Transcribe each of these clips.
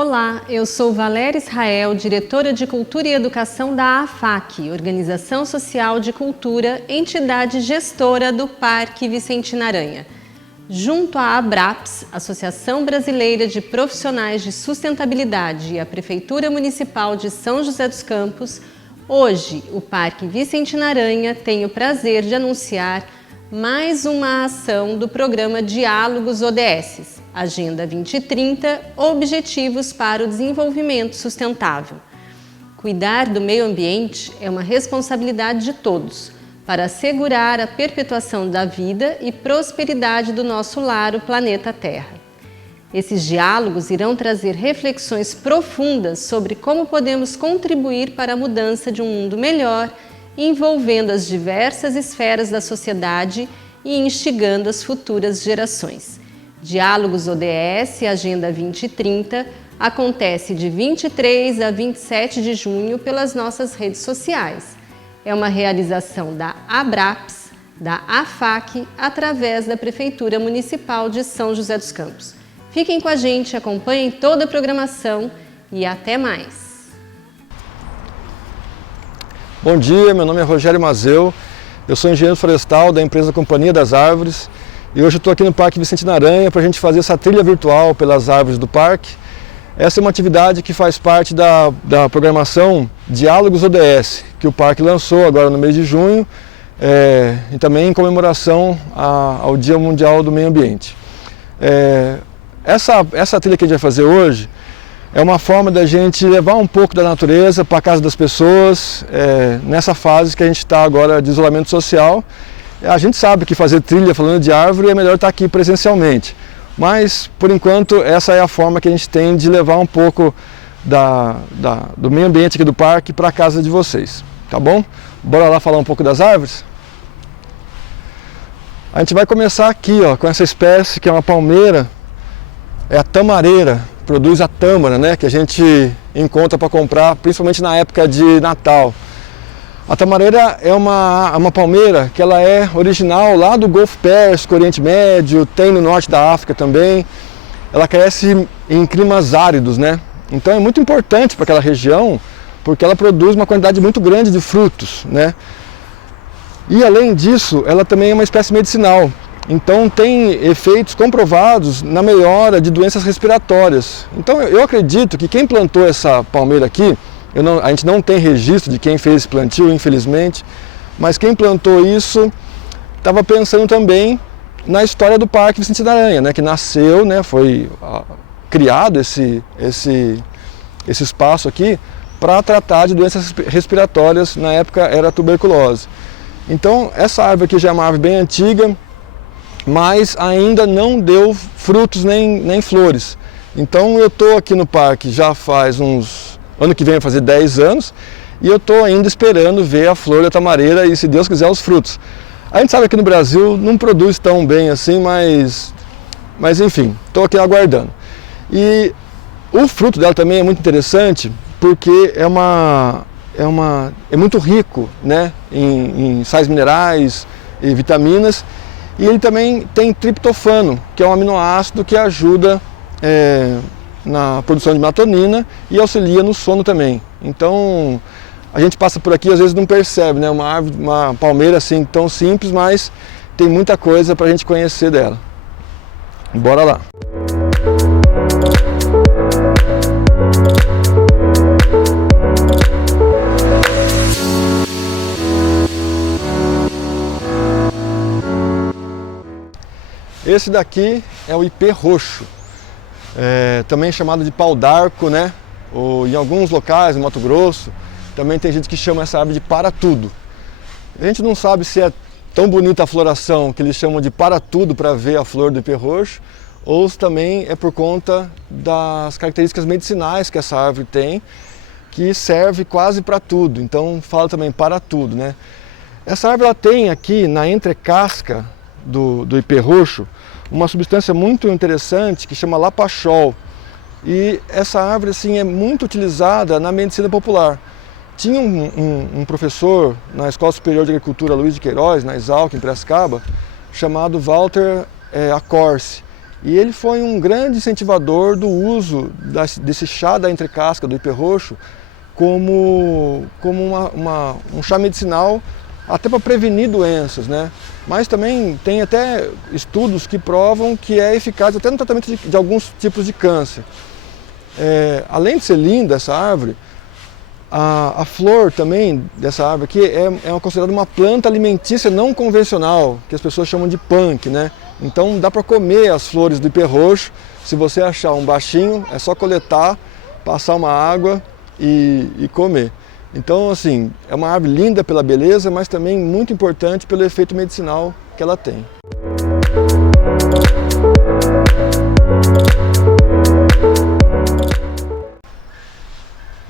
Olá, eu sou Valéria Israel, diretora de Cultura e Educação da AFAC, Organização Social de Cultura, entidade gestora do Parque Vicente Aranha. Junto à ABRAPS, Associação Brasileira de Profissionais de Sustentabilidade, e a Prefeitura Municipal de São José dos Campos, hoje o Parque Vicente Aranha tem o prazer de anunciar mais uma ação do programa Diálogos ODS, Agenda 2030, Objetivos para o Desenvolvimento Sustentável. Cuidar do meio ambiente é uma responsabilidade de todos, para assegurar a perpetuação da vida e prosperidade do nosso lar, o planeta Terra. Esses diálogos irão trazer reflexões profundas sobre como podemos contribuir para a mudança de um mundo melhor, envolvendo as diversas esferas da sociedade e instigando as futuras gerações. Diálogos ODS Agenda 2030 acontece de 23 a 27 de junho pelas nossas redes sociais. É uma realização da ABRAPS, da AFAC, através da Prefeitura Municipal de São José dos Campos. Fiquem com a gente, acompanhem toda a programação e até mais! Bom dia, meu nome é Rogério Mazeu, eu sou engenheiro florestal da empresa Companhia das Árvores e hoje estou aqui no Parque Vicente Aranha para a gente fazer essa trilha virtual pelas árvores do parque. Essa é uma atividade que faz parte da programação Diálogos ODS, que o parque lançou agora no mês de junho e também em comemoração ao Dia Mundial do Meio Ambiente. Essa trilha que a gente vai fazer hoje é uma forma da gente levar um pouco da natureza para a casa das pessoas, nessa fase que a gente está agora de isolamento social. A gente sabe que fazer trilha falando de árvore é melhor estar aqui presencialmente, mas por enquanto essa é a forma que a gente tem de levar um pouco do meio ambiente aqui do parque para a casa de vocês, tá bom? Bora lá falar um pouco das árvores? A gente vai começar aqui, ó, com essa espécie que é uma palmeira, é a tamareira, produz a tâmara, né, que a gente encontra para comprar, principalmente na época de Natal. A tamareira é uma palmeira que ela é original lá do Golfo Pérsico, Oriente Médio, tem no norte da África também. Ela cresce em climas áridos, né? Então é muito importante para aquela região, porque ela produz uma quantidade muito grande de frutos, né? E além disso, ela também é uma espécie medicinal. Então tem efeitos comprovados na melhora de doenças respiratórias. Então eu acredito que quem plantou essa palmeira aqui, a gente não tem registro de quem fez esse plantio, infelizmente, mas quem plantou isso estava pensando também na história do Parque Vicente Aranha, né, que nasceu, né, foi criado esse espaço aqui para tratar de doenças respiratórias, na época era a tuberculose. Então essa árvore aqui já é uma árvore bem antiga, mas ainda não deu frutos nem flores. Então eu estou aqui no parque já faz ano que vem vai fazer 10 anos, e eu estou ainda esperando ver a flor da tamareira e, se Deus quiser, os frutos. A gente sabe que no Brasil não produz tão bem assim, mas enfim, estou aqui aguardando. E o fruto dela também é muito interessante, porque é muito rico, né, em sais minerais e vitaminas, e ele também tem triptofano, que é um aminoácido que ajuda na produção de melatonina e auxilia no sono também. Então a gente passa por aqui e às vezes não percebe, né? Uma palmeira assim tão simples, mas tem muita coisa para a gente conhecer dela. Bora lá! Esse daqui é o ipê roxo, também chamado de pau d'arco, né? Ou em alguns locais, no Mato Grosso, também tem gente que chama essa árvore de para-tudo. A gente não sabe se é tão bonita a floração que eles chamam de para-tudo para ver a flor do ipê roxo, ou se também é por conta das características medicinais que essa árvore tem, que serve quase para tudo, então fala também para tudo, né? Essa árvore ela tem aqui na entrecasca do ipê roxo uma substância muito interessante que chama lapachol, e essa árvore assim é muito utilizada na medicina popular. Tinha um professor na Escola Superior de Agricultura Luiz de Queiroz, na Exalc, em Piracicaba, chamado Walter Acorce, E ele foi um grande incentivador do uso desse chá da entrecasca do ipê roxo como um chá medicinal até para prevenir doenças, né? Mas também tem até estudos que provam que é eficaz até no tratamento de alguns tipos de câncer. Além de ser linda essa árvore, a flor também dessa árvore aqui é considerada uma planta alimentícia não convencional, que as pessoas chamam de punk, né? Então dá para comer as flores do ipê roxo. Se você achar um baixinho, é só coletar, passar uma água e comer. Então, assim, é uma árvore linda pela beleza, mas também muito importante pelo efeito medicinal que ela tem.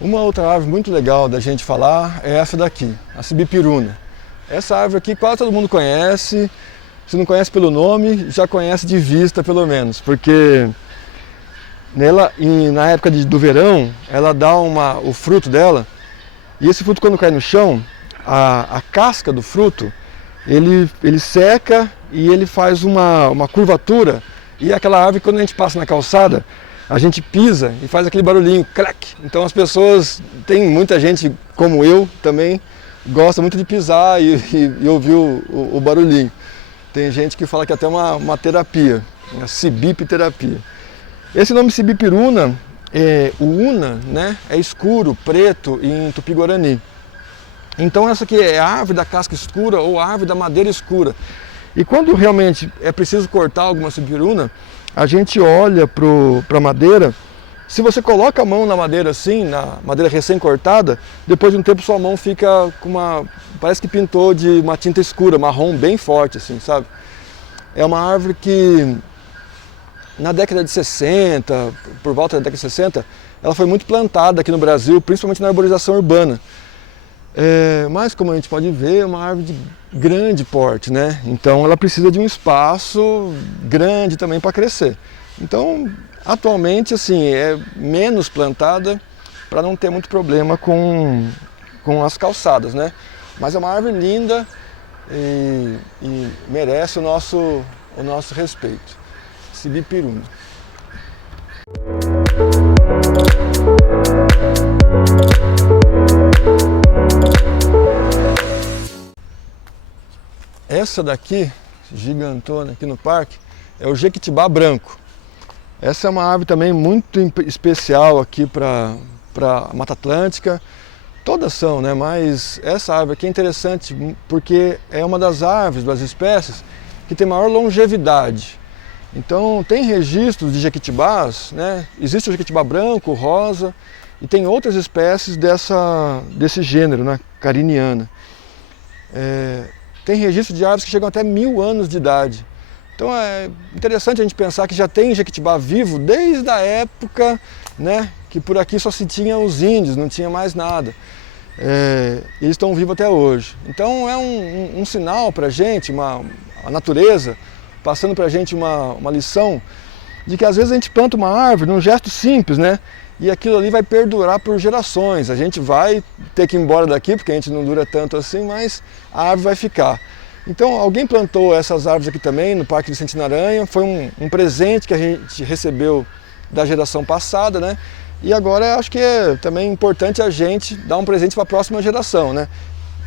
Uma outra árvore muito legal da gente falar é essa daqui, a sibipiruna. Essa árvore aqui quase todo mundo conhece. Se não conhece pelo nome, já conhece de vista pelo menos, porque nela, na época do verão, ela dá o fruto dela, e esse fruto quando cai no chão, a casca do fruto, ele seca e ele faz uma curvatura, e aquela árvore quando a gente passa na calçada, a gente pisa e faz aquele barulhinho, crack. Então as pessoas, tem muita gente como eu também, gosta muito de pisar e ouvir o barulhinho. Tem gente que fala que é até uma terapia, uma sibipterapia. Esse nome sibipiruna, o una, né, é escuro, preto em Tupi-Guarani. Então essa aqui é a árvore da casca escura ou a árvore da madeira escura. E quando realmente é preciso cortar alguma sibipiruna, a gente olha para a madeira. Se você coloca a mão na madeira assim, na madeira recém-cortada, depois de um tempo sua mão fica com parece que pintou de uma tinta escura, marrom bem forte assim, sabe? É uma árvore que na década de 60, por volta da década de 60, ela foi muito plantada aqui no Brasil, principalmente na arborização urbana. Mas como a gente pode ver, é uma árvore de grande porte, né? Então ela precisa de um espaço grande também para crescer. Então, atualmente, assim, é menos plantada para não ter muito problema com as calçadas, né? Mas é uma árvore linda e merece o nosso respeito. Sibipiruna. Essa daqui, gigantona aqui no parque, é o jequitibá branco. Essa é uma árvore também muito especial aqui para a Mata Atlântica. Todas são, né? Mas essa árvore aqui é interessante porque é uma das árvores, das espécies, que tem maior longevidade. Então tem registros de jequitibás, né? Existe o jequitibá branco, rosa, e tem outras espécies desse gênero, né? Cariniana. Tem registro de árvores que chegam até 1000 anos de idade. Então é interessante a gente pensar que já tem jequitibá vivo desde a época, né, que por aqui só se tinha os índios, não tinha mais nada. Eles estão vivos até hoje. Então é um sinal para a gente, a natureza, passando para a gente uma lição de que às vezes a gente planta uma árvore num gesto simples, né? E aquilo ali vai perdurar por gerações. A gente vai ter que ir embora daqui, porque a gente não dura tanto assim, mas a árvore vai ficar. Então alguém plantou essas árvores aqui também no Parque Vicentinaranha, foi um presente que a gente recebeu da geração passada, né? E agora acho que é também importante a gente dar um presente para a próxima geração, né?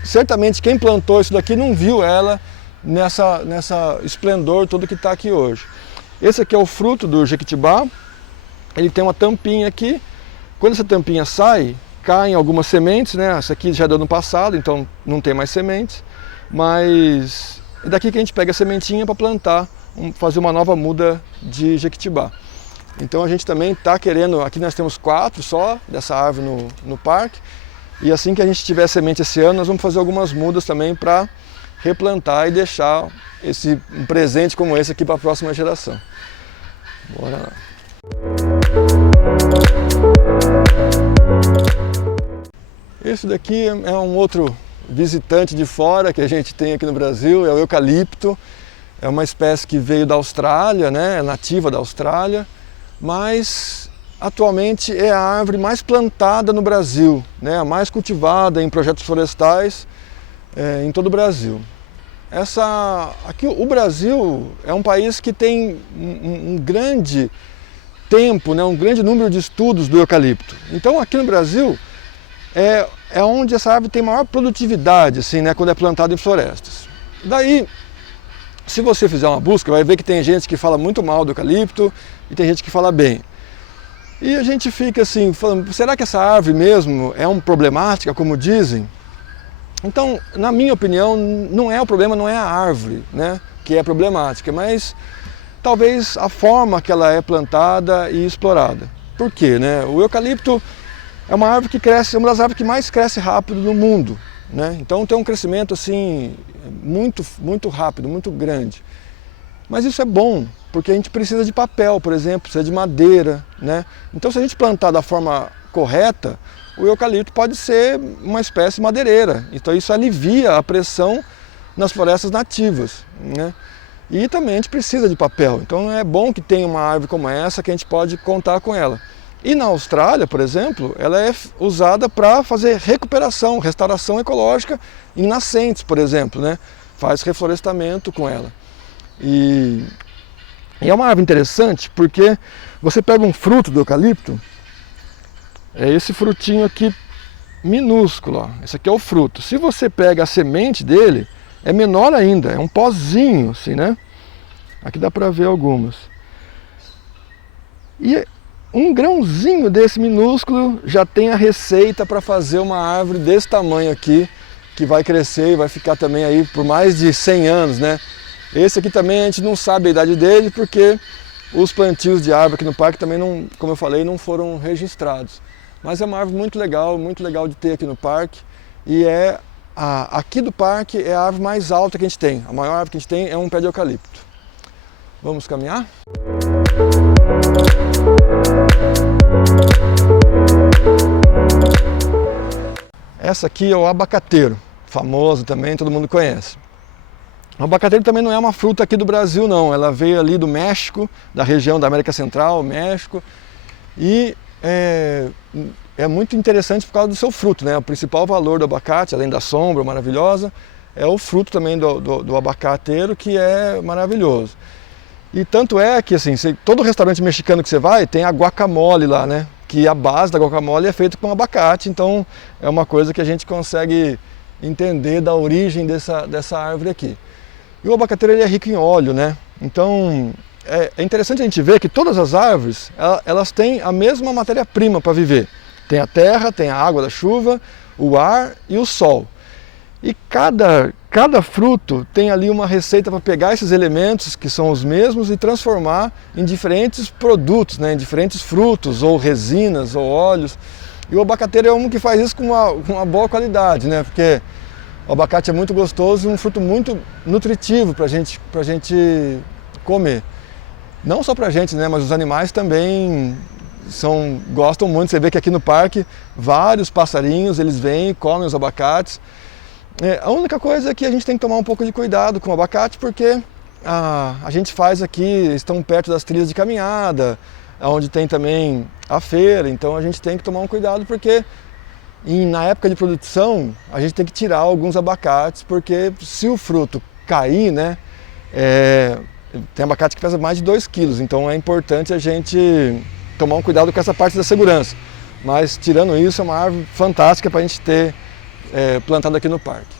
Certamente quem plantou isso daqui não viu ela nessa esplendor todo que está aqui hoje. Esse aqui é o fruto do jequitibá, ele tem uma tampinha aqui. Quando essa tampinha sai, caem algumas sementes, né? Essa aqui já deu no passado, então não tem mais sementes. Mas é daqui que a gente pega a sementinha para plantar, fazer uma nova muda de jequitibá. Então a gente também está querendo, aqui nós temos 4 só dessa árvore no parque, e assim que a gente tiver semente esse ano, nós vamos fazer algumas mudas também para replantar e deixar um presente como esse aqui para a próxima geração. Bora lá. Esse daqui é um outro visitante de fora que a gente tem aqui no Brasil, é o eucalipto. É uma espécie que veio da Austrália, né? É nativa da Austrália, mas atualmente é a árvore mais plantada no Brasil, né? A mais cultivada em projetos florestais em todo o Brasil. aqui o Brasil é um país que tem um grande tempo, né, um grande número de estudos do eucalipto. Então aqui no Brasil é onde essa árvore tem maior produtividade, assim, né, quando é plantada em florestas. Daí, se você fizer uma busca, vai ver que tem gente que fala muito mal do eucalipto e tem gente que fala bem. E a gente fica assim, falando, será que essa árvore mesmo é problemática, como dizem? Então, na minha opinião, não é o problema, não é a árvore, né, que é problemática, mas talvez a forma que ela é plantada e explorada. Por quê, né? O eucalipto é uma árvore que cresce, é uma das árvores que mais cresce rápido no mundo, né? Então tem um crescimento assim muito rápido, muito grande. Mas isso é bom, porque a gente precisa de papel, por exemplo, precisa de madeira, né? Então se a gente plantar da forma correta, o eucalipto pode ser uma espécie madeireira. Então isso alivia a pressão nas florestas nativas, né? E também a gente precisa de papel, então é bom que tenha uma árvore como essa, que a gente pode contar com ela. E na Austrália, por exemplo, ela é usada para fazer recuperação, restauração ecológica em nascentes, por exemplo, né? Faz reflorestamento com ela. E é uma árvore interessante porque você pega um fruto do eucalipto, é esse frutinho aqui minúsculo, ó. Esse aqui é o fruto. Se você pega a semente dele, é menor ainda, é um pozinho, assim, né? Aqui dá para ver algumas. E um grãozinho desse minúsculo já tem a receita para fazer uma árvore desse tamanho aqui, que vai crescer e vai ficar também aí por mais de 100 anos, né? Esse aqui também a gente não sabe a idade dele, porque os plantios de árvore aqui no parque também, não, como eu falei, não foram registrados. Mas é uma árvore muito legal de ter aqui no parque, e aqui do parque é a árvore mais alta que a gente tem. A maior árvore que a gente tem é um pé de eucalipto. Vamos caminhar? Essa aqui é o abacateiro, famoso também, todo mundo conhece. O abacateiro também não é uma fruta aqui do Brasil, não. Ela veio ali do México, da região da América Central, México, e é muito interessante por causa do seu fruto, né? O principal valor do abacate, além da sombra maravilhosa, é o fruto também do abacateiro, que é maravilhoso. E tanto é que assim, todo restaurante mexicano que você vai tem a guacamole lá, né? Que a base da guacamole é feita com abacate, então é uma coisa que a gente consegue entender da origem dessa árvore aqui. E o abacateiro ele é rico em óleo, né? Então é interessante a gente ver que todas as árvores, elas têm a mesma matéria-prima para viver. Tem a terra, tem a água da chuva, o ar e o sol. E cada fruto tem ali uma receita para pegar esses elementos que são os mesmos e transformar em diferentes produtos, né? Em diferentes frutos, ou resinas, ou óleos. E o abacateiro é um que faz isso com uma boa qualidade, né? Porque o abacate é muito gostoso e um fruto muito nutritivo para a gente comer. Não só para a gente, né? Mas os animais também gostam muito. Você vê que aqui no parque vários passarinhos, eles vêm e comem os abacates. A única coisa é que a gente tem que tomar um pouco de cuidado com o abacate, porque a gente faz aqui, estão perto das trilhas de caminhada, onde tem também a feira, então a gente tem que tomar um cuidado, porque na época de produção a gente tem que tirar alguns abacates, porque se o fruto cair, né, tem abacate que pesa mais de 2 quilos, então é importante a gente tomar um cuidado com essa parte da segurança. Mas tirando isso, é uma árvore fantástica para a gente ter plantado aqui no parque.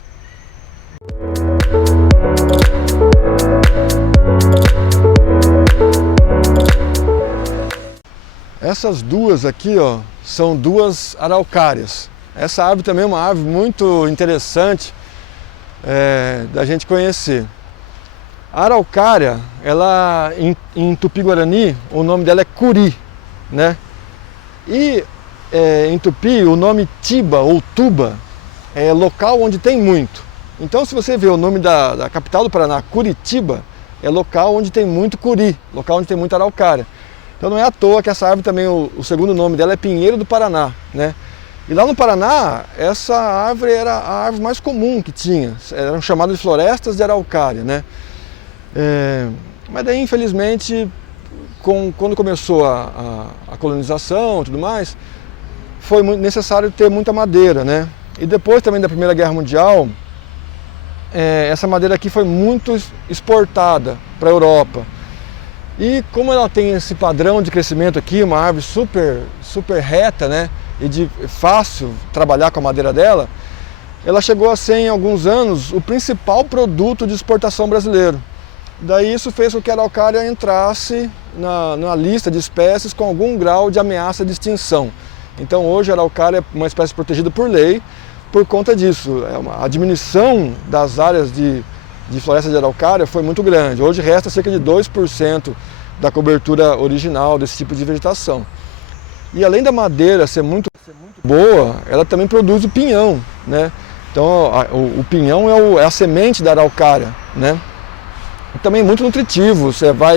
Essas duas aqui, ó, são duas araucárias. Essa árvore também é uma árvore muito interessante da gente conhecer. A araucária, ela em Tupi-Guarani, o nome dela é curi, né? E em Tupi, o nome Tiba ou Tuba é local onde tem muito. Então, se você vê o nome da capital do Paraná, Curitiba, é local onde tem muito curi, local onde tem muita araucária. Então não é à toa que essa árvore também, o segundo nome dela é Pinheiro do Paraná, né? E lá no Paraná, essa árvore era a árvore mais comum que tinha, eram chamadas de florestas de araucária, né? Mas daí, infelizmente, quando começou a colonização e tudo mais, foi muito necessário ter muita madeira, né? E depois também da Primeira Guerra Mundial, essa madeira aqui foi muito exportada para a Europa. E como ela tem esse padrão de crescimento aqui, uma árvore super reta, né, e de fácil trabalhar com a madeira dela, ela chegou a ser em alguns anos o principal produto de exportação brasileiro. Daí isso fez com que a araucária entrasse na lista de espécies com algum grau de ameaça de extinção. Então hoje a araucária é uma espécie protegida por lei por conta disso. A diminuição das áreas de floresta de araucária foi muito grande. Hoje resta cerca de 2% da cobertura original desse tipo de vegetação. E além da madeira ser muito boa, ela também produz o pinhão, né? Então o pinhão é a semente da araucária, né? Também muito nutritivo.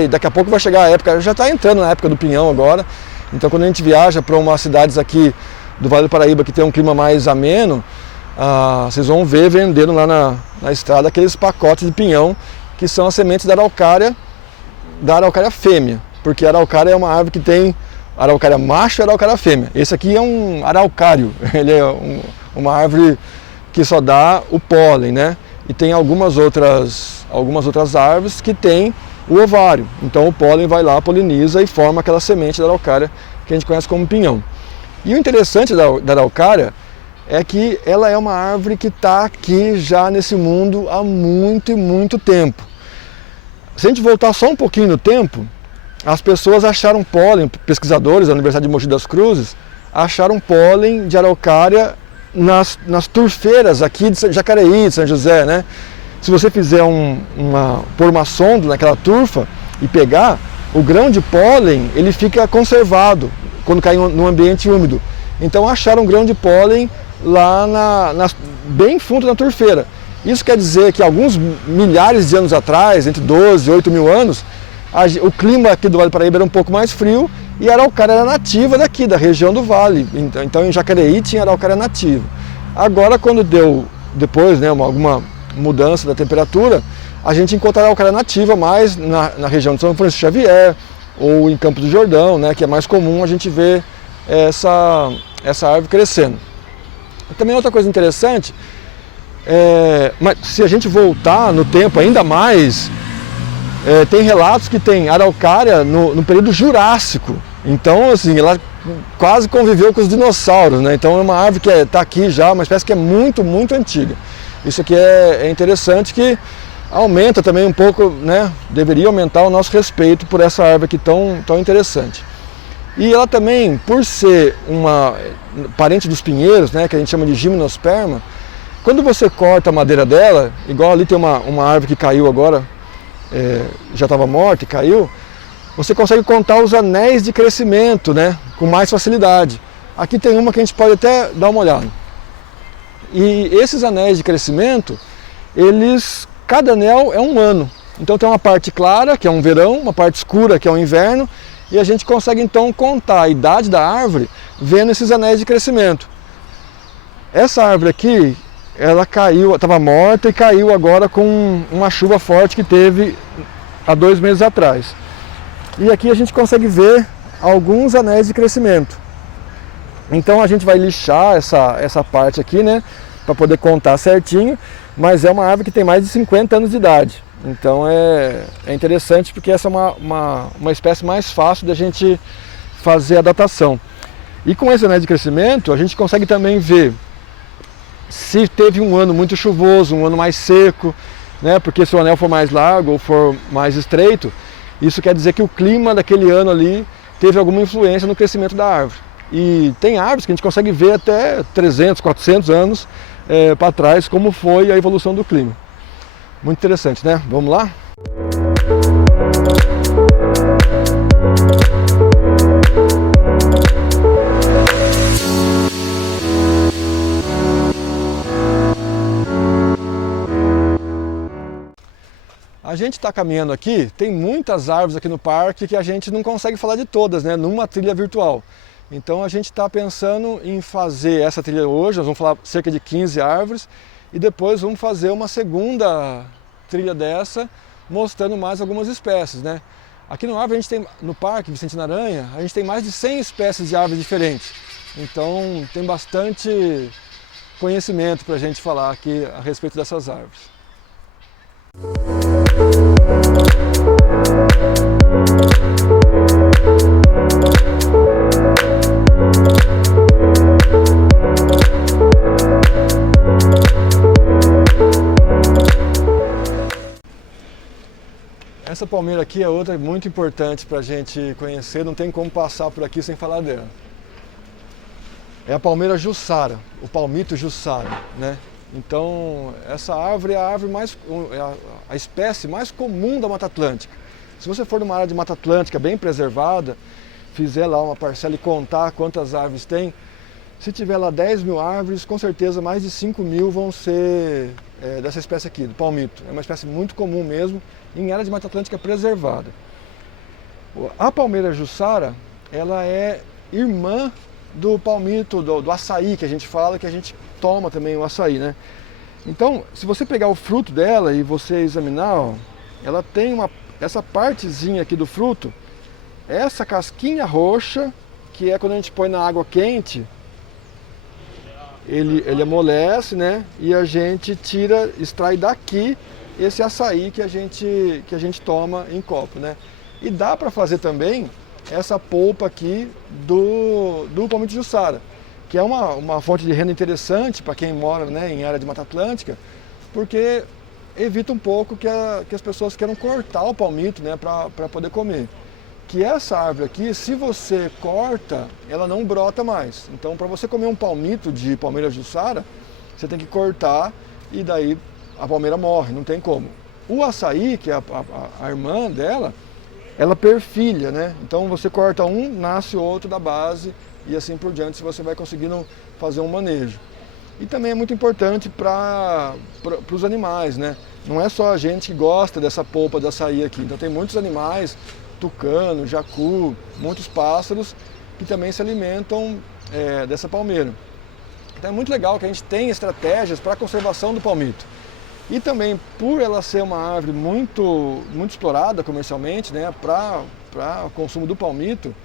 Daqui a pouco vai chegar a época, já está entrando na época do pinhão agora. Então quando a gente viaja para umas cidades aqui do Vale do Paraíba que tem um clima mais ameno, vocês vão ver vendendo lá na estrada aqueles pacotes de pinhão que são as sementes da araucária fêmea, porque a araucária é uma árvore que tem araucária macho e araucária fêmea. Esse aqui é um araucário, ele é uma árvore que só dá o pólen, né? E tem algumas outras árvores que tem o ovário, então o pólen vai lá, poliniza e forma aquela semente da araucária que a gente conhece como pinhão. E o interessante da araucária é que ela é uma árvore que está aqui já nesse mundo há muito e muito tempo. Se a gente voltar só um pouquinho no tempo, as pessoas acharam pólen, pesquisadores da Universidade de Mogi das Cruzes, acharam pólen de araucária nas turfeiras aqui de Jacareí, de São José, né? Se você fizer pôr uma sonda naquela turfa e pegar, o grão de pólen ele fica conservado quando cai no ambiente úmido. Então acharam um grão de pólen lá bem fundo na turfeira. Isso quer dizer que alguns milhares de anos atrás, entre 12 e 8 mil anos, o clima aqui do Vale do Paraíba era um pouco mais frio e a araucária era nativa daqui, da região do vale. Então em Jacareí tinha araucária nativa. Agora quando deu, depois, né, alguma mudança da temperatura, a gente encontra a araucária nativa mais na região de São Francisco Xavier ou em Campos do Jordão, né, que é mais comum a gente ver essa árvore crescendo. Também outra coisa interessante, mas se a gente voltar no tempo ainda mais, tem relatos que tem araucária no período Jurássico. Então, assim, ela quase conviveu com os dinossauros, né? Então é uma árvore que está aqui já, uma espécie que é muito, muito antiga. Isso aqui é interessante, que aumenta também um pouco, né? Deveria aumentar o nosso respeito por essa árvore aqui tão interessante. E ela também, por ser uma parente dos pinheiros, né, que a gente chama de gimnosperma, quando você corta a madeira dela, igual ali tem uma árvore que caiu agora, já estava morta e caiu, você consegue contar os anéis de crescimento, né, com mais facilidade. Aqui tem uma que a gente pode até dar uma olhada. E esses anéis de crescimento, cada anel é um ano. Então tem uma parte clara, que é um verão, uma parte escura, que é um inverno, e a gente consegue então contar a idade da árvore vendo esses anéis de crescimento. Essa árvore aqui, ela caiu, estava morta e caiu agora com uma chuva forte que teve há 2 meses atrás. E aqui a gente consegue ver alguns anéis de crescimento. Então a gente vai lixar essa parte aqui, né, para poder contar certinho, mas é uma árvore que tem mais de 50 anos de idade. Então é interessante porque essa é uma espécie mais fácil da gente fazer a datação. E com esse anel de crescimento a gente consegue também ver se teve um ano muito chuvoso, um ano mais seco, né? Porque se o anel for mais largo ou for mais estreito, isso quer dizer que o clima daquele ano ali teve alguma influência no crescimento da árvore. E tem árvores que a gente consegue ver até 300, 400 anos para trás como foi a evolução do clima. Muito interessante, né? Vamos lá? A gente está caminhando aqui, tem muitas árvores aqui no parque que a gente não consegue falar de todas, né? Numa trilha virtual. Então a gente está pensando em fazer essa trilha hoje, nós vamos falar cerca de 15 árvores, e depois vamos fazer uma segunda trilha dessa, mostrando mais algumas espécies, né? Aqui no Parque Vicente Naranha, a gente tem mais de 100 espécies de árvores diferentes. Então tem bastante conhecimento para a gente falar aqui a respeito dessas árvores. Essa palmeira aqui é outra muito importante para a gente conhecer, não tem como passar por aqui sem falar dela. É a palmeira Jussara, o palmito Jussara, né? Então, essa árvore é a árvore a espécie mais comum da Mata Atlântica. Se você for numa área de Mata Atlântica bem preservada, fizer lá uma parcela e contar quantas árvores tem, se tiver lá 10 mil árvores, com certeza mais de 5 mil vão ser dessa espécie aqui, do palmito. É uma espécie muito comum mesmo em área de Mata Atlântica preservada. A palmeira Jussara, ela é irmã do palmito, do açaí que a gente fala, que a gente toma também o açaí, né? Então, se você pegar o fruto dela e você examinar, ó, ela tem essa partezinha aqui do fruto, essa casquinha roxa, que é quando a gente põe na água quente, ele amolece, né? E a gente extrai daqui esse açaí que a gente toma em copo, né? E dá para fazer também essa polpa aqui do palmito Jussara, que é uma fonte de renda interessante para quem mora, né, em área de Mata Atlântica, porque evita um pouco que as pessoas queiram cortar o palmito, né, para poder comer. Que essa árvore aqui, se você corta, ela não brota mais. Então, para você comer um palmito de palmeira Jussara, você tem que cortar e daí a palmeira morre, não tem como. O açaí, que é a irmã dela, ela perfilha, né? Então você corta um, nasce outro da base e assim por diante, se você vai conseguindo fazer um manejo. E também é muito importante para os animais, né? Não é só a gente que gosta dessa polpa de açaí aqui, então tem muitos animais, tucano, jacu, muitos pássaros que também se alimentam dessa palmeira. Então é muito legal que a gente tenha estratégias para a conservação do palmito. E também, por ela ser uma árvore muito explorada comercialmente, né, para o consumo do palmito,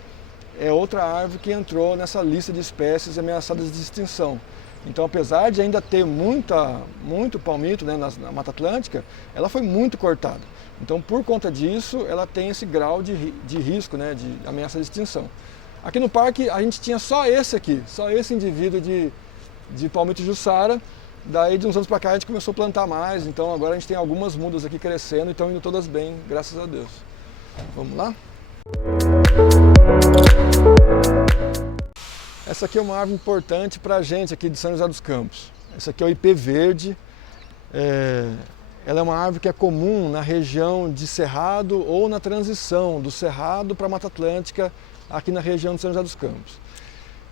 é outra árvore que entrou nessa lista de espécies ameaçadas de extinção. Então, apesar de ainda ter muito palmito, né, na Mata Atlântica, ela foi muito cortada. Então, por conta disso, ela tem esse grau de risco, né, de ameaça de extinção. Aqui no parque, a gente tinha só esse aqui, só esse indivíduo de palmito Jussara. Daí de uns anos para cá a gente começou a plantar mais, então agora a gente tem algumas mudas aqui crescendo e estão indo todas bem, graças a Deus. Vamos lá? Essa aqui é uma árvore importante para a gente aqui de São José dos Campos. Essa aqui é o ipê verde. Ela é uma árvore que é comum na região de Cerrado ou na transição do Cerrado para a Mata Atlântica aqui na região de São José dos Campos.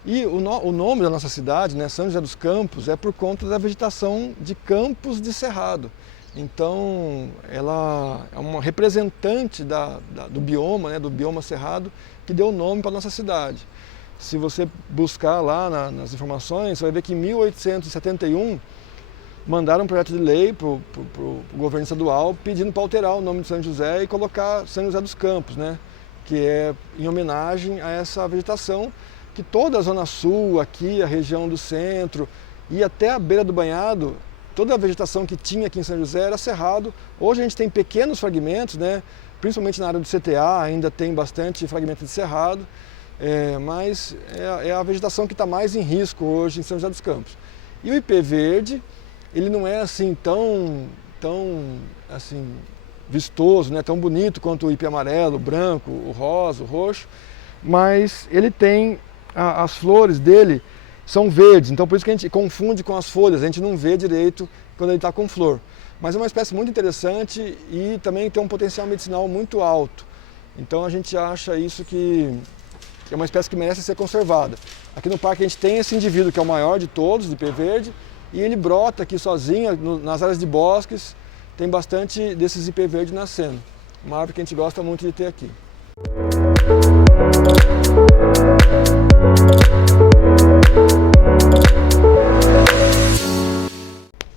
E o nome da nossa cidade, né, São José dos Campos, é por conta da vegetação de campos de cerrado. Então, ela é uma representante do bioma, né, do bioma cerrado, que deu o nome para a nossa cidade. Se você buscar lá nas informações, você vai ver que em 1871 mandaram um projeto de lei para o governo estadual pedindo para alterar o nome de São José e colocar São José dos Campos, né, que é em homenagem a essa vegetação que toda a Zona Sul, aqui, a região do centro e até a beira do banhado, toda a vegetação que tinha aqui em São José era cerrado. Hoje a gente tem pequenos fragmentos, né? Principalmente na área do CTA, ainda tem bastante fragmento de cerrado, mas é a vegetação que está mais em risco hoje em São José dos Campos. E o ipê verde, ele não é assim tão assim, vistoso, né? Tão bonito quanto o ipê amarelo, o branco, o rosa, o roxo, mas ele tem as flores dele são verdes, então por isso que a gente confunde com as folhas, a gente não vê direito quando ele está com flor. Mas é uma espécie muito interessante e também tem um potencial medicinal muito alto. Então a gente acha isso que é uma espécie que merece ser conservada. Aqui no parque a gente tem esse indivíduo que é o maior de todos, de ipê verde, e ele brota aqui sozinho, nas áreas de bosques, tem bastante desses ipê verde nascendo. Uma árvore que a gente gosta muito de ter aqui.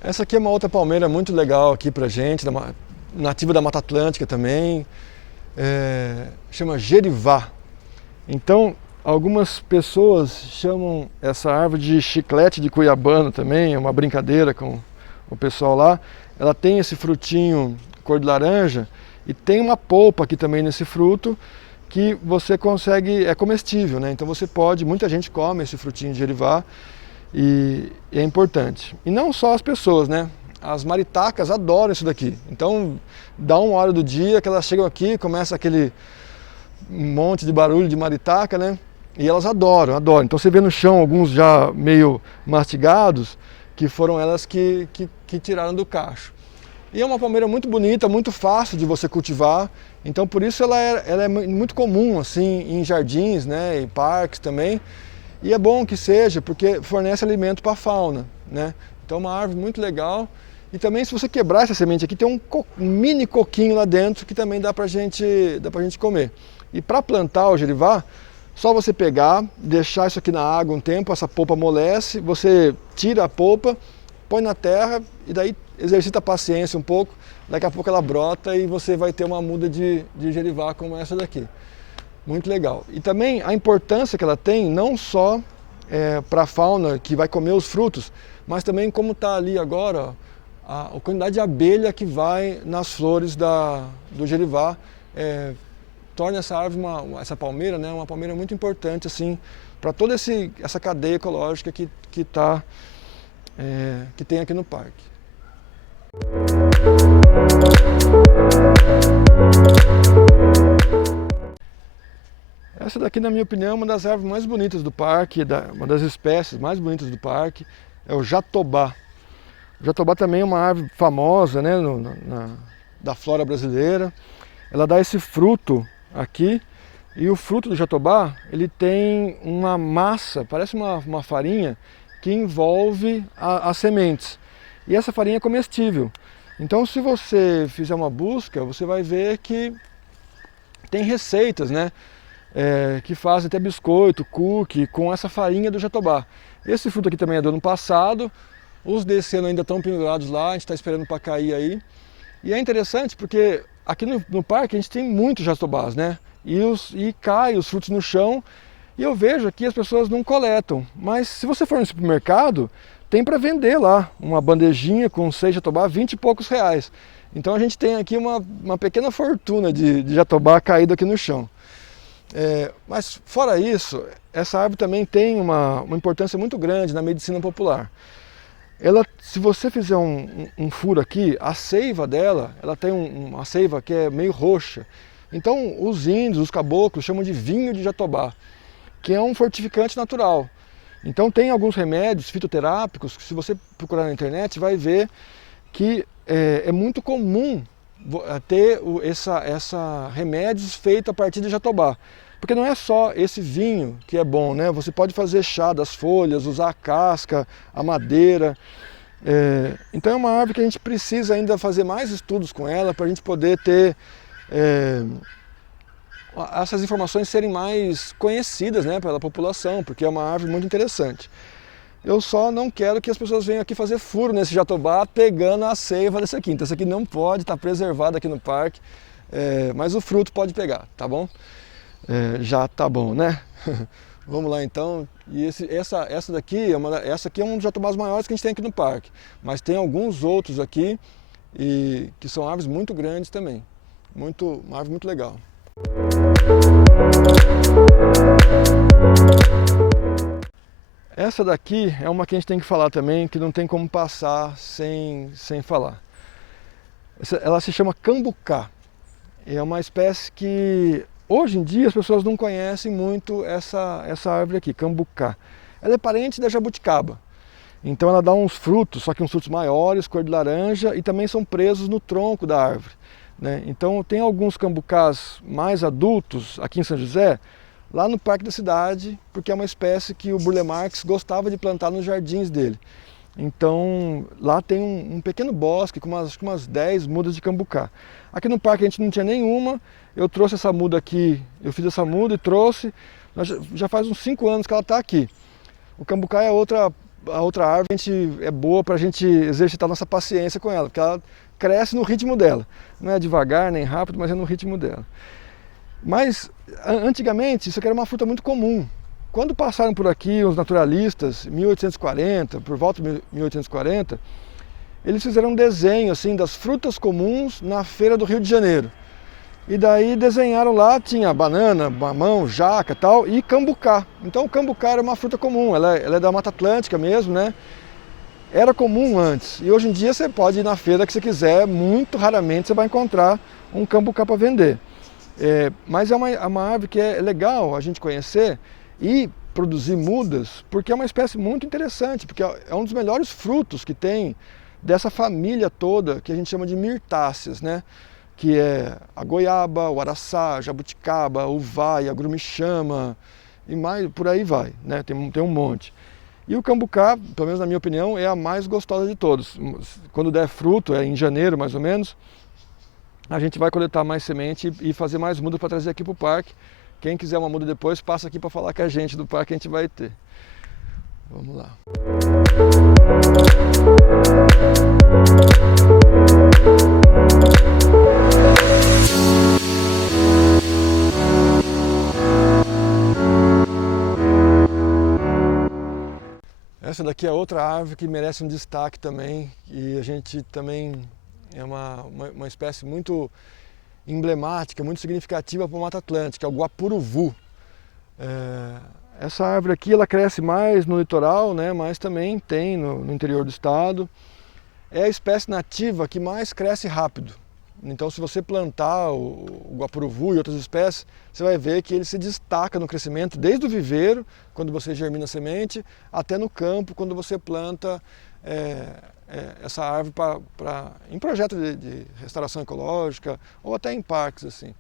Essa aqui é uma outra palmeira muito legal aqui pra gente, nativa da Mata Atlântica também, chama Gerivá. Então, algumas pessoas chamam essa árvore de chiclete de cuiabano também, é uma brincadeira com o pessoal lá. Ela tem esse frutinho cor de laranja, e tem uma polpa aqui também nesse fruto, que você consegue, é comestível, né? Então você pode, muita gente come esse frutinho de Jerivá, e é importante. E não só as pessoas, né? As maritacas adoram isso daqui. Então dá uma hora do dia que elas chegam aqui, começa aquele monte de barulho de maritaca, né? E elas adoram, adoram. Então você vê no chão alguns já meio mastigados, que foram elas que tiraram do cacho. E é uma palmeira muito bonita, muito fácil de você cultivar. Então por isso ela é muito comum assim em jardins, né, em parques também. E é bom que seja, porque fornece alimento para a fauna, né? Então é uma árvore muito legal. E também se você quebrar essa semente aqui, tem um mini coquinho lá dentro que também dá pra gente comer. E para plantar o Jerivá, só você pegar, deixar isso aqui na água um tempo, essa polpa amolece, você tira a polpa, põe na terra e daí exercita a paciência um pouco, daqui a pouco ela brota e você vai ter uma muda de Jerivá como essa daqui. Muito legal. E também a importância que ela tem, não só para a fauna que vai comer os frutos, mas também como está ali agora, ó, a quantidade de abelha que vai nas flores do Jerivá, torna essa árvore, essa palmeira, né, uma palmeira muito importante assim, para toda essa cadeia ecológica que tem aqui no parque. Essa daqui, na minha opinião, é uma das árvores mais bonitas do parque, uma das espécies mais bonitas do parque, é o jatobá. O jatobá também é uma árvore famosa, né, da flora brasileira. Ela dá esse fruto aqui, e o fruto do jatobá, ele tem uma massa, parece uma farinha, que envolve as sementes. E essa farinha é comestível. Então se você fizer uma busca, você vai ver que tem receitas, né, que fazem até biscoito, cookie, com essa farinha do jatobá. Esse fruto aqui também é do ano passado, os desse ano ainda estão pendurados lá, a gente está esperando para cair aí. E é interessante porque aqui no parque a gente tem muitos jatobás, né? E caem os frutos no chão, e eu vejo aqui as pessoas não coletam. Mas se você for no supermercado, tem para vender lá, uma bandejinha com 6 jatobá, 20 e poucos reais. Então a gente tem aqui uma pequena fortuna de jatobá caído aqui no chão. Mas fora isso, essa árvore também tem uma importância muito grande na medicina popular. Se você fizer um furo aqui, a seiva dela, ela tem uma seiva que é meio roxa. Então os índios, os caboclos chamam de vinho de jatobá, que é um fortificante natural. Então tem alguns remédios fitoterápicos que, se você procurar na internet, vai ver que é muito comum ter remédios feitos a partir de jatobá. Porque não é só esse vinho que é bom, né? Você pode fazer chá das folhas, usar a casca, a madeira. Então é uma árvore que a gente precisa ainda fazer mais estudos com ela para a gente poder ter essas informações serem mais conhecidas, né, pela população, porque é uma árvore muito interessante. Eu só não quero que as pessoas venham aqui fazer furo nesse jatobá pegando a seiva desse aqui. Então esse aqui não pode estar preservado aqui no parque, mas o fruto pode pegar, tá bom? Já tá bom, né? Vamos lá então. E essa daqui é um dos jatobás maiores que a gente tem aqui no parque, mas tem alguns outros aqui que são árvores muito grandes também. Uma árvore muito legal. Essa daqui é uma que a gente tem que falar também, que não tem como passar sem falar. Ela se chama cambucá. É uma espécie que hoje em dia as pessoas não conhecem muito essa árvore aqui, cambucá. Ela é parente da jabuticaba. Então ela dá uns frutos, só que uns frutos maiores, cor de laranja, e também são presos no tronco da árvore, né? Então tem alguns cambucás mais adultos aqui em São José, lá no Parque da Cidade, porque é uma espécie que o Burle Marx gostava de plantar nos jardins dele. Então lá tem um pequeno bosque com umas 10 mudas de cambucá. Aqui no parque a gente não tinha nenhuma, eu trouxe essa muda aqui, eu fiz essa muda e trouxe, já faz uns 5 anos que ela está aqui. O cambucá é a outra árvore, é boa para a gente exercitar nossa paciência com ela, porque ela cresce no ritmo dela. Não é devagar nem rápido, mas é no ritmo dela. Mas antigamente isso aqui era uma fruta muito comum. Quando passaram por aqui os naturalistas, em 1840, por volta de 1840, eles fizeram um desenho assim das frutas comuns na feira do Rio de Janeiro. E daí desenharam lá, tinha banana, mamão, jaca tal, e cambucá. Então o cambucá era uma fruta comum, ela é da Mata Atlântica mesmo, né? Era comum antes. E hoje em dia você pode ir na feira que você quiser, muito raramente você vai encontrar um cambucá para vender. Mas é uma árvore que é legal a gente conhecer e produzir mudas, porque é uma espécie muito interessante, porque é um dos melhores frutos que tem dessa família toda que a gente chama de mirtáceas, né? Que é a goiaba, o araçá, a jabuticaba, o uvaia, a grumichama e mais por aí vai, né? Tem um monte. E o cambucá, pelo menos na minha opinião, é a mais gostosa de todos. Quando der fruto, em janeiro mais ou menos, a gente vai coletar mais semente e fazer mais mudas para trazer aqui para o parque. Quem quiser uma muda depois, passa aqui para falar com a gente do parque, a gente vai ter. Vamos lá. Essa daqui é outra árvore que merece um destaque também, e a gente também é uma espécie muito emblemática, muito significativa para a Mata Atlântica, é o guapuruvu. Essa árvore aqui ela cresce mais no litoral, né, mas também tem no interior do estado. É a espécie nativa que mais cresce rápido. Então, se você plantar o guapuruvu e outras espécies, você vai ver que ele se destaca no crescimento desde o viveiro, quando você germina a semente, até no campo, quando você planta essa árvore em projeto de restauração ecológica ou até em parques, assim.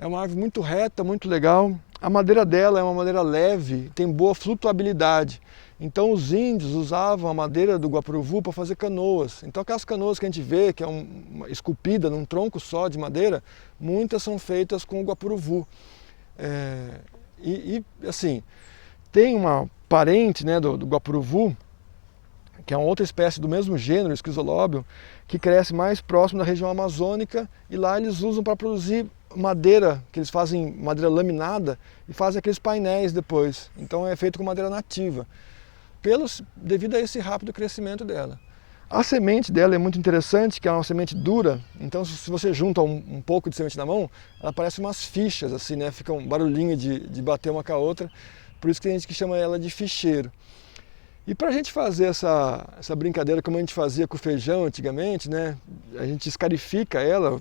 É uma árvore muito reta, muito legal. A madeira dela é uma madeira leve, tem boa flutuabilidade. Então os índios usavam a madeira do guapuruvu para fazer canoas. Então aquelas canoas que a gente vê, que é esculpida num tronco só de madeira, muitas são feitas com o guapuruvu. Assim, tem uma parente, né, do guapuruvu, que é uma outra espécie do mesmo gênero, Schizolóbium, que cresce mais próximo da região amazônica, e lá eles usam para produzir madeira, que eles fazem madeira laminada e fazem aqueles painéis depois. Então é feito com madeira nativa, devido a esse rápido crescimento dela. A semente dela é muito interessante, que é uma semente dura, então se você junta um pouco de semente na mão, ela parece umas fichas, assim, né? Fica um barulhinho de bater uma com a outra, por isso que tem gente que chama ela de ficheiro. E para a gente fazer essa brincadeira como a gente fazia com o feijão antigamente, né? A gente escarifica ela,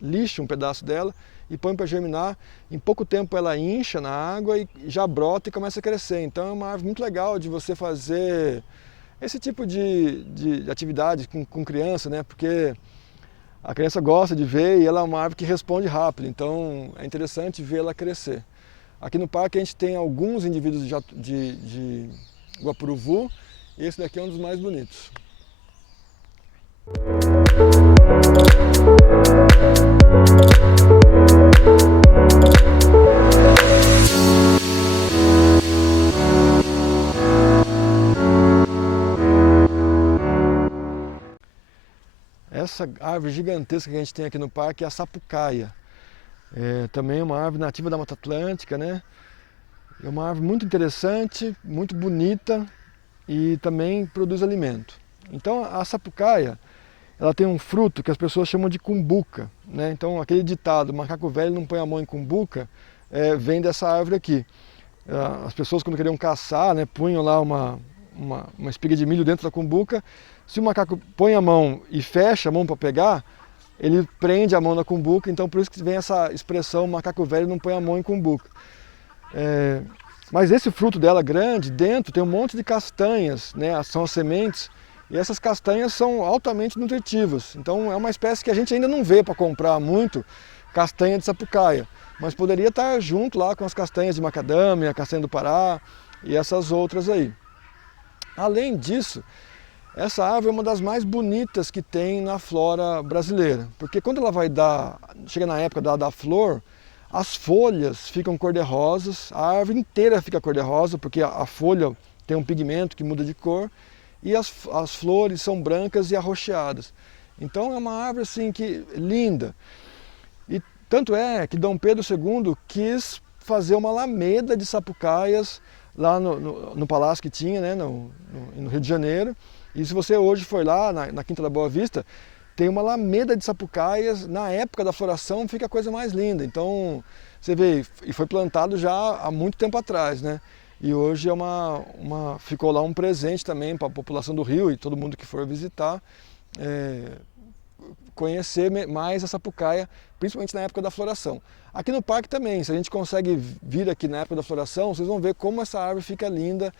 lixa um pedaço dela e põe para germinar. Em pouco tempo ela incha na água e já brota e começa a crescer. Então é uma árvore muito legal de você fazer esse tipo de atividade com criança, né? Porque a criança gosta de ver e ela é uma árvore que responde rápido. Então é interessante ver ela crescer. Aqui no parque a gente tem alguns indivíduos de guapuruvu, e esse daqui é um dos mais bonitos. Essa árvore gigantesca que a gente tem aqui no parque é a sapucaia. Também é uma árvore nativa da Mata Atlântica, né? É uma árvore muito interessante, muito bonita e também produz alimento. Então a sapucaia, ela tem um fruto que as pessoas chamam de cumbuca, né? Então aquele ditado, macaco velho não põe a mão em cumbuca, vem dessa árvore aqui. As pessoas quando queriam caçar, né, punham lá uma espiga de milho dentro da cumbuca. Se o macaco põe a mão e fecha a mão para pegar, ele prende a mão na cumbuca, então por isso que vem essa expressão, macaco velho não põe a mão em cumbuca. Mas esse fruto dela grande, dentro tem um monte de castanhas, né? São as sementes, e essas castanhas são altamente nutritivas. Então é uma espécie que a gente ainda não vê para comprar muito, castanha de sapucaia, mas poderia estar junto lá com as castanhas de macadâmia, castanha do Pará e essas outras aí. Além disso, essa árvore é uma das mais bonitas que tem na flora brasileira, porque quando ela chega na época da dar flor, as folhas ficam cor-de-rosas, a árvore inteira fica cor-de-rosa, porque a folha tem um pigmento que muda de cor, e as flores são brancas e arroxeadas. Então é uma árvore assim linda. E tanto é que Dom Pedro II quis fazer uma alameda de sapucaias lá no palácio que tinha, né, no Rio de Janeiro, E se você hoje for lá na Quinta da Boa Vista, tem uma alameda de sapucaias, na época da floração fica a coisa mais linda. Então, você vê, e foi plantado já há muito tempo atrás, né? E hoje ficou lá um presente também para a população do Rio e todo mundo que for visitar, conhecer mais a sapucaia, principalmente na época da floração. Aqui no parque também, se a gente consegue vir aqui na época da floração, vocês vão ver como essa árvore fica linda.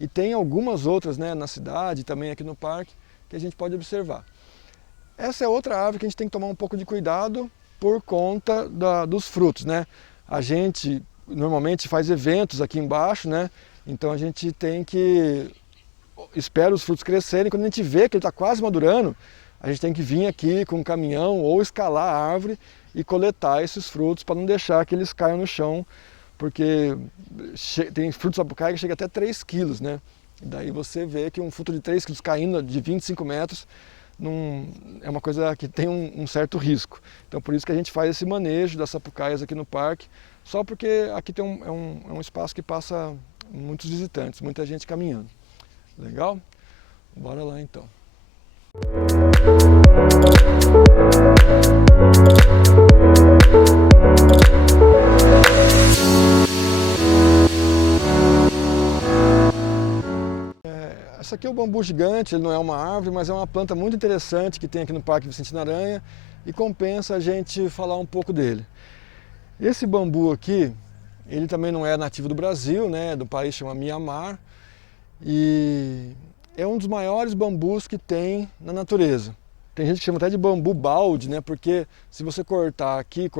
E tem algumas outras, né, na cidade, também aqui no parque, que a gente pode observar. Essa é outra árvore que a gente tem que tomar um pouco de cuidado por conta dos frutos, né? A gente normalmente faz eventos aqui embaixo, né? Então a gente tem que espera os frutos crescerem. Quando a gente vê que ele está quase madurando, a gente tem que vir aqui com um caminhão ou escalar a árvore e coletar esses frutos para não deixar que eles caiam no chão, porque tem frutos sapucaia que chega até 3 quilos, né? E daí você vê que um fruto de 3 quilos caindo de 25 metros é uma coisa que tem um certo risco. Então por isso que a gente faz esse manejo das sapucaias aqui no parque, só porque aqui tem um espaço que passa muitos visitantes, muita gente caminhando. Legal? Bora lá então. Essa aqui é o bambu gigante, ele não é uma árvore, mas é uma planta muito interessante que tem aqui no Parque Vicentina e compensa a gente falar um pouco dele. Esse bambu aqui, ele também não é nativo do Brasil, né, do país chama Mianmar, e é um dos maiores bambus que tem na natureza. Tem gente que chama até de bambu balde, né, porque se você cortar aqui,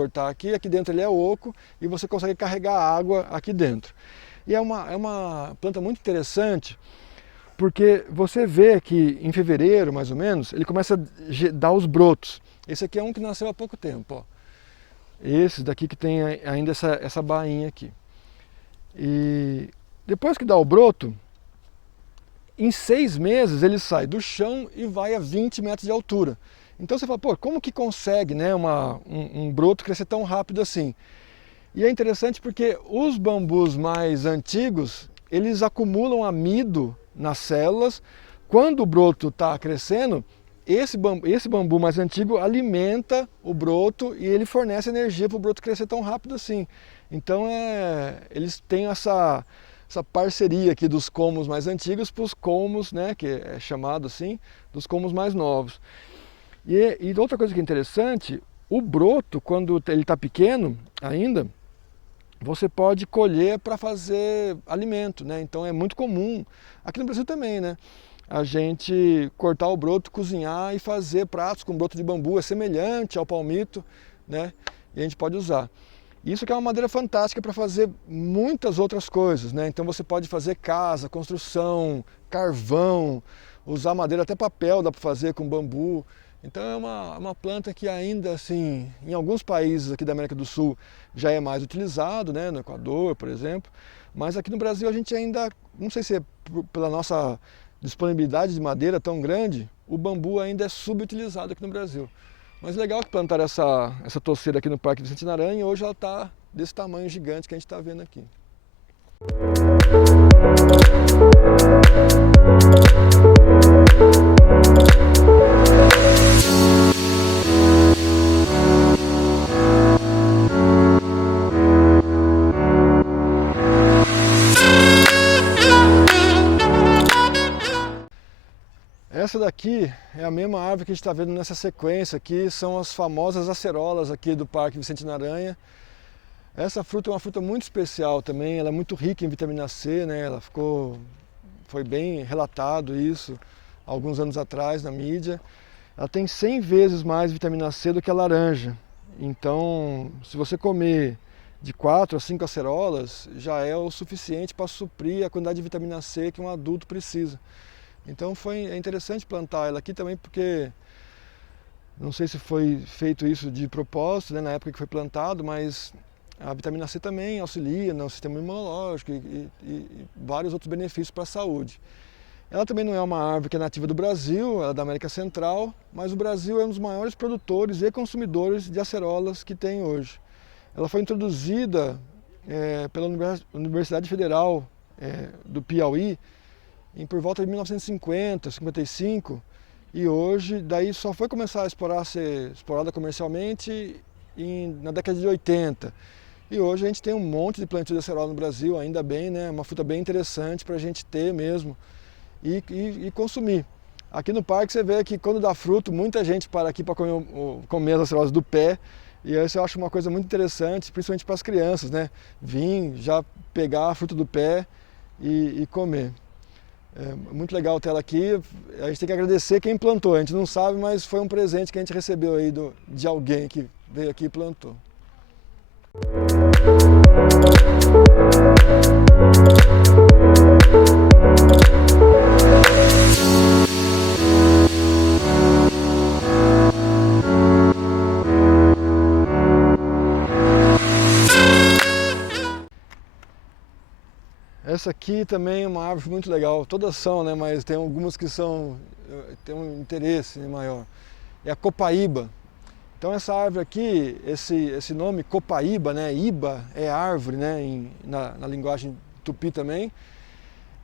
aqui dentro ele é oco e você consegue carregar água aqui dentro. E é uma planta muito interessante, porque você vê que em fevereiro, mais ou menos, ele começa a dar os brotos. Esse aqui é um que nasceu há pouco tempo, ó. Esse daqui que tem ainda essa bainha aqui. E depois que dá o broto, em 6 meses ele sai do chão e vai a 20 metros de altura. Então você fala, pô, como que consegue, né, um broto crescer tão rápido assim? E é interessante porque os bambus mais antigos, eles acumulam amido nas células. Quando o broto está crescendo, esse bambu mais antigo alimenta o broto e ele fornece energia para o broto crescer tão rápido assim. Então eles têm essa parceria aqui dos colmos mais antigos para os colmos, né, que é chamado assim, dos colmos mais novos. E outra coisa que é interessante, o broto, quando ele está pequeno ainda, você pode colher para fazer alimento, né? Então é muito comum, aqui no Brasil também, né? A gente cortar o broto, cozinhar e fazer pratos com broto de bambu, é semelhante ao palmito, né? E a gente pode usar. Isso que é uma madeira fantástica para fazer muitas outras coisas, né? Então você pode fazer casa, construção, carvão, usar madeira, até papel dá para fazer com bambu. Então é uma planta que ainda assim, em alguns países aqui da América do Sul já é mais utilizado, né? No Equador, por exemplo, mas aqui no Brasil a gente ainda, não sei se é pela nossa disponibilidade de madeira tão grande, o bambu ainda é subutilizado aqui no Brasil. Mas legal que plantaram essa toceira aqui no Parque Vicentina e hoje ela está desse tamanho gigante que a gente está vendo aqui. Essa daqui é a mesma árvore que a gente está vendo nessa sequência aqui, são as famosas acerolas aqui do Parque Vicentina. Essa fruta é uma fruta muito especial também, ela é muito rica em vitamina C, né? Foi bem relatado isso alguns anos atrás na mídia. Ela tem 100 vezes mais vitamina C do que a laranja. Então, se você comer de 4 a 5 acerolas, já é o suficiente para suprir a quantidade de vitamina C que um adulto precisa. Então é interessante plantar ela aqui também porque, não sei se foi feito isso de propósito, né, na época que foi plantado, mas a vitamina C também auxilia no sistema imunológico e vários outros benefícios para a saúde. Ela também não é uma árvore que é nativa do Brasil, ela é da América Central, mas o Brasil é um dos maiores produtores e consumidores de acerolas que tem hoje. Ela foi introduzida pela Universidade Federal do Piauí por volta de 1950, 55, e hoje daí só foi começar a ser explorada comercialmente na década de 80. E hoje a gente tem um monte de plantio de acerola no Brasil, ainda bem, né? Uma fruta bem interessante para a gente ter mesmo e consumir. Aqui no parque você vê que quando dá fruto, muita gente para aqui para comer as acerolas do pé. E isso eu acho uma coisa muito interessante, principalmente para as crianças, né? Vir, já pegar a fruta do pé e comer. É muito legal ter ela aqui. A gente tem que agradecer quem plantou. A gente não sabe, mas foi um presente que a gente recebeu aí de alguém que veio aqui e plantou. Essa aqui também é uma árvore muito legal, todas são, né, mas tem algumas que têm um interesse maior. É a copaíba. Então essa árvore aqui, esse nome copaíba, né, iba é árvore, né, na linguagem tupi também.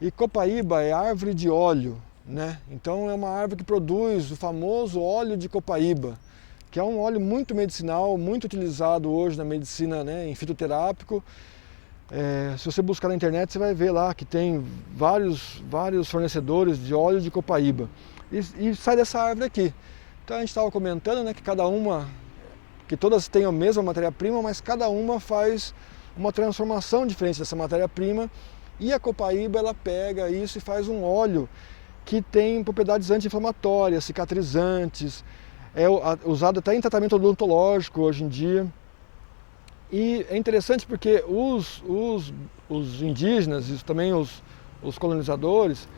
E copaíba é árvore de óleo, né? Então é uma árvore que produz o famoso óleo de copaíba, que é um óleo muito medicinal, muito utilizado hoje na medicina, né, em fitoterápico. Se você buscar na internet, você vai ver lá que tem vários fornecedores de óleo de copaíba. E sai dessa árvore aqui. Então a gente estava comentando, né, que todas têm a mesma matéria-prima, mas cada uma faz uma transformação diferente dessa matéria-prima. E a copaíba, ela pega isso e faz um óleo que tem propriedades anti-inflamatórias, cicatrizantes, é usado até em tratamento odontológico hoje em dia. E é interessante porque os indígenas e também os colonizadores,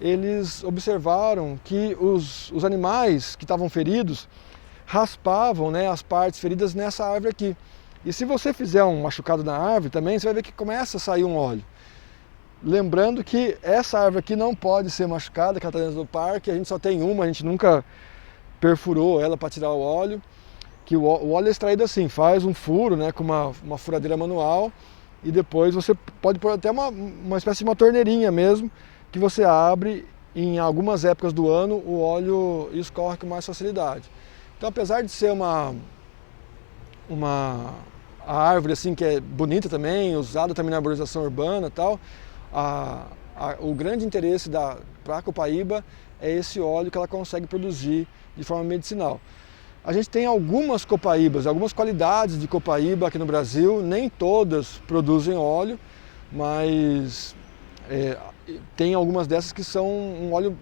eles observaram que os animais que estavam feridos raspavam, né, as partes feridas nessa árvore aqui. E se você fizer um machucado na árvore também, você vai ver que começa a sair um óleo. Lembrando que essa árvore aqui não pode ser machucada, que ela está dentro do parque, a gente só tem uma, a gente nunca perfurou ela para tirar o óleo. Que o óleo é extraído assim, faz um furo, né, com uma furadeira manual, e depois você pode pôr até uma espécie de uma torneirinha mesmo, que você abre, em algumas épocas do ano o óleo escorre com mais facilidade. Então, apesar de ser uma árvore assim que é bonita também, usada também na arborização urbana e tal, o grande interesse para a copaíba é esse óleo que ela consegue produzir de forma medicinal. A gente tem algumas copaíbas, algumas qualidades de copaíba aqui no Brasil, nem todas produzem óleo, mas tem algumas dessas que são um óleo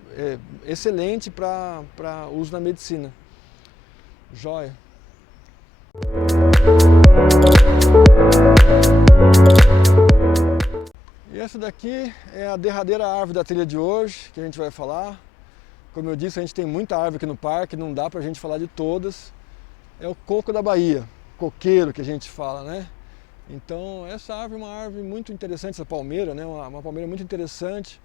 excelente para uso na medicina. Joia! E essa daqui é a derradeira árvore da trilha de hoje, que a gente vai falar. Como eu disse, a gente tem muita árvore aqui no parque, não dá pra gente falar de todas. É o coco da Bahia, coqueiro que a gente fala, né? Então essa árvore é uma árvore muito interessante, essa palmeira, né? Uma palmeira muito interessante.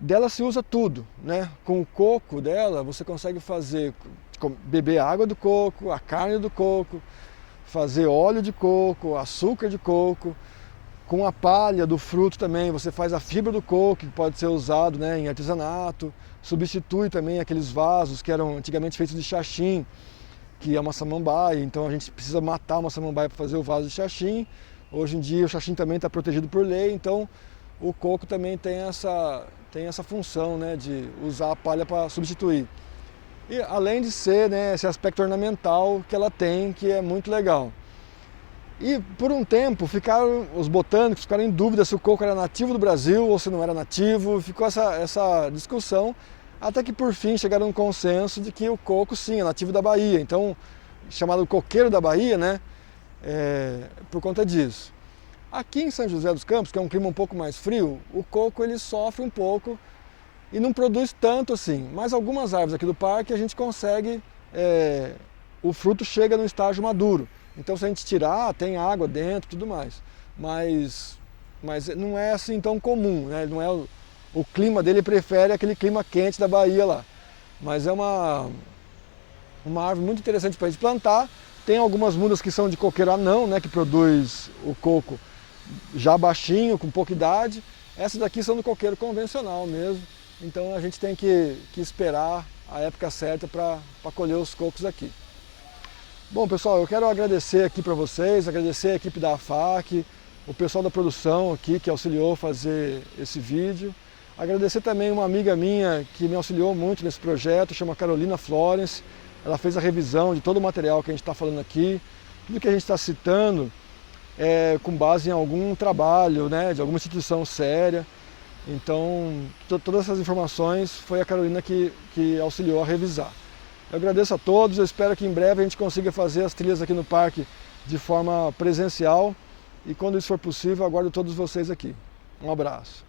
Dela se usa tudo, né? Com o coco dela você consegue beber água do coco, a carne do coco, fazer óleo de coco, açúcar de coco. Com a palha do fruto também, você faz a fibra do coco, que pode ser usado, né, em artesanato. Substitui também aqueles vasos que eram antigamente feitos de xaxim, que é uma samambaia, então a gente precisa matar uma samambaia para fazer o vaso de xaxim. Hoje em dia o xaxim também está protegido por lei, então o coco também tem essa função, né, de usar a palha para substituir. E além de ser, né, esse aspecto ornamental que ela tem, que é muito legal. E por um tempo os botânicos ficaram em dúvida se o coco era nativo do Brasil ou se não era nativo, ficou essa discussão, até que por fim chegaram a um consenso de que o coco sim é nativo da Bahia, então chamado coqueiro da Bahia, né, por conta disso. Aqui em São José dos Campos, que é um clima um pouco mais frio, o coco ele sofre um pouco e não produz tanto assim, mas algumas árvores aqui do parque a gente consegue, o fruto chega no estágio maduro. Então se a gente tirar, tem água dentro e tudo mais. Mas não é assim tão comum, né? Não é o clima dele prefere aquele clima quente da Bahia lá. Mas é uma árvore muito interessante para a gente plantar. Tem algumas mudas que são de coqueiro anão, né? Que produz o coco já baixinho, com pouca idade. Essas daqui são do coqueiro convencional mesmo, então a gente tem que esperar a época certa para colher os cocos aqui. Bom, pessoal, eu quero agradecer aqui para vocês, agradecer a equipe da AFAC, o pessoal da produção aqui que auxiliou a fazer esse vídeo. Agradecer também uma amiga minha que me auxiliou muito nesse projeto, chama Carolina Florence. Ela fez a revisão de todo o material que a gente está falando aqui. Tudo que a gente está citando é com base em algum trabalho, né, de alguma instituição séria. Então, todas essas informações foi a Carolina que auxiliou a revisar. Eu agradeço a todos, eu espero que em breve a gente consiga fazer as trilhas aqui no parque de forma presencial. E quando isso for possível, aguardo todos vocês aqui. Um abraço.